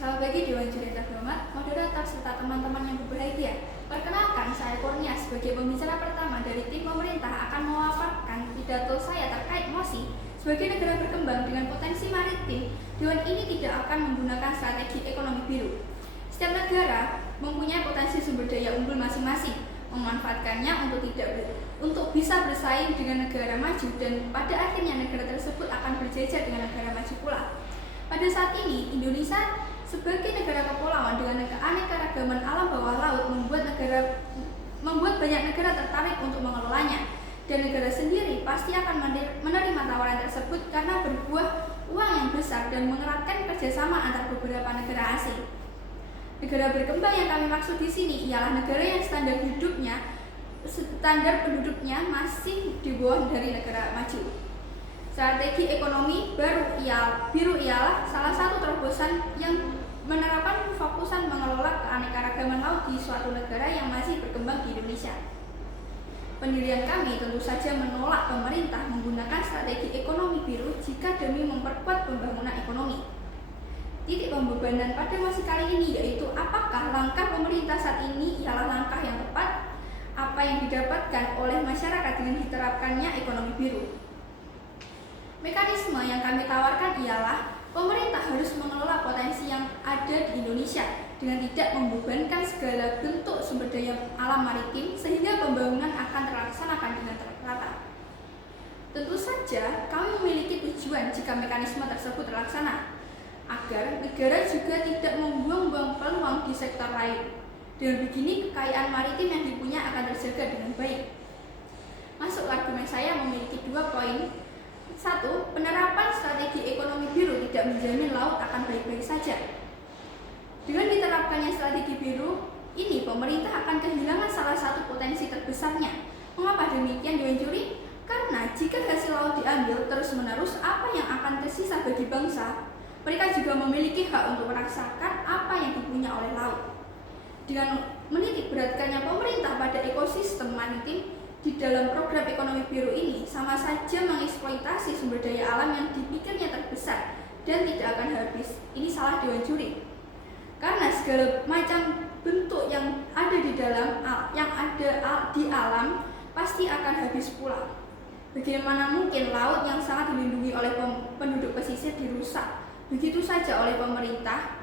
Selamat pagi Dewan Juri terhormat, moderator serta teman-teman yang berbahagia. Perkenalkan, saya Kurnia sebagai pembicara pertama dari tim pemerintah akan memaparkan pidato saya terkait MOSI. Sebagai negara berkembang dengan potensi maritim, Dewan ini tidak akan menggunakan strategi ekonomi biru. Setiap negara mempunyai potensi sumber daya unggul masing-masing, memanfaatkannya untuk bisa bersaing dengan negara maju, dan pada akhirnya negara tersebut akan berjejer dengan negara maju pula. Pada saat ini, Indonesia sebagai negara kepulauan dengan keanekaragaman alam bawah laut membuat banyak negara tertarik untuk mengelolanya, dan negara sendiri pasti akan menerima tawaran tersebut karena berbuah uang yang besar dan mengeratkan kerjasama antar beberapa negara asing. Negara berkembang yang kami maksud di sini ialah negara yang standar penduduknya masih di bawah dari negara maju. Strategi ekonomi biru ialah salah satu terobosan yang menerapkan fokusan mengelola keanekaragaman laut di suatu negara yang masih berkembang di Indonesia. Pendirian kami tentu saja menolak pemerintah menggunakan strategi ekonomi biru jika demi memperkuat pembangunan ekonomi. Titik pembebanan pada MOSI kali ini yaitu apakah langkah pemerintah saat ini ialah langkah yang tepat, apa yang didapatkan oleh masyarakat dengan diterapkannya ekonomi biru. Mekanisme yang kami tawarkan ialah pemerintah harus mengelola potensi yang ada di Indonesia dengan tidak membebankan segala bentuk sumber daya alam maritim sehingga pembangunan akan terlaksanakan dengan tertata. Tentu saja kami memiliki tujuan jika mekanisme tersebut terlaksana, agar negara juga tidak membuang-buang peluang di sektor lain. Dengan begini, kekayaan maritim yang dipunya akan terjaga dengan baik. Masuk argumen saya memiliki 2 poin. 1. Penerapan strategi ekonomi biru tidak menjamin laut akan baik-baik saja. Dengan diterapkannya strategi biru ini, pemerintah akan kehilangan salah satu potensi terbesarnya. Mengapa demikian, Dewan Juri? Karena jika hasil laut diambil terus-menerus, apa yang akan tersisa bagi bangsa? Mereka juga memiliki hak untuk merasakan apa yang dipunya oleh laut. Dengan menitik beratkannya pemerintah pada ekosistem maritim di dalam program ekonomi biru ini, sama saja mengeksploitasi sumber daya alam yang dipikirnya terbesar dan tidak akan habis. Ini salah Dewan Juri. Karena segala macam bentuk yang ada di alam pasti akan habis pula. Bagaimana mungkin laut yang sangat dilindungi oleh penduduk pesisir dirusak begitu saja oleh pemerintah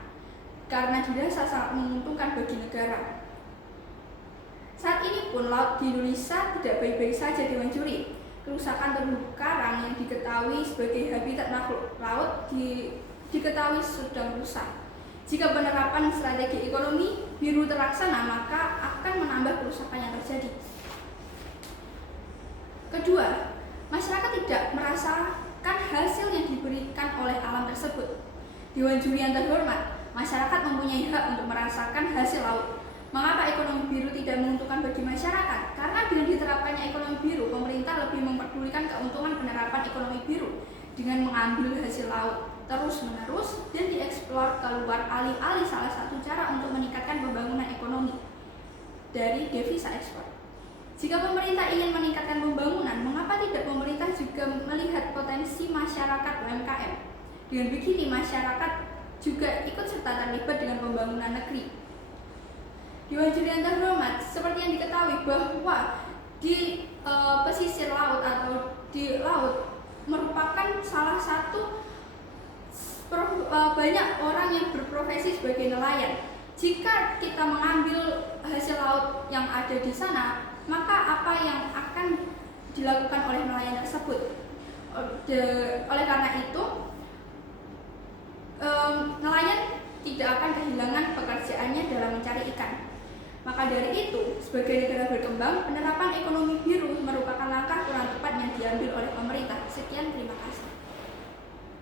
karena dirasa sangat menguntungkan bagi negara? Saat ini pun laut di Indonesia tidak baik-baik saja, Dewan Juri. Kerusakan terumbu karang yang diketahui sebagai habitat makhluk laut diketahui sedang rusak. Jika penerapan strategi ekonomi biru terlaksana, maka akan menambah kerusakan yang terjadi. Kedua, masyarakat tidak merasakan hasil yang diberikan oleh alam tersebut. Dewan Juri yang terhormat, masyarakat mempunyai hak untuk merasakan hasil laut. Mengapa ekonomi biru tidak menguntungkan bagi masyarakat? Karena dengan diterapkannya ekonomi biru, pemerintah lebih memperdulikan keuntungan penerapan ekonomi biru dengan mengambil hasil laut terus-menerus dan dieksplor keluar alih-alih salah satu cara untuk meningkatkan pembangunan ekonomi dari devisa ekspor. Jika pemerintah ingin meningkatkan pembangunan, mengapa tidak pemerintah juga melihat potensi masyarakat UMKM? Dengan begini, masyarakat juga ikut serta terlibat dengan pembangunan negeri. Dewan Juri yang terhormat, seperti yang diketahui bahwa di pesisir laut atau di laut merupakan salah satu banyak orang yang berprofesi sebagai nelayan. Jika kita mengambil hasil laut yang ada di sana, maka apa yang akan dilakukan oleh nelayan tersebut? Oleh karena itu, nelayan tidak akan kehilangan pekerjaannya dalam mencari ikan. Maka dari itu, sebagai negara berkembang, penerapan ekonomi biru merupakan langkah kurang tepat yang diambil oleh pemerintah. Sekian, terima kasih.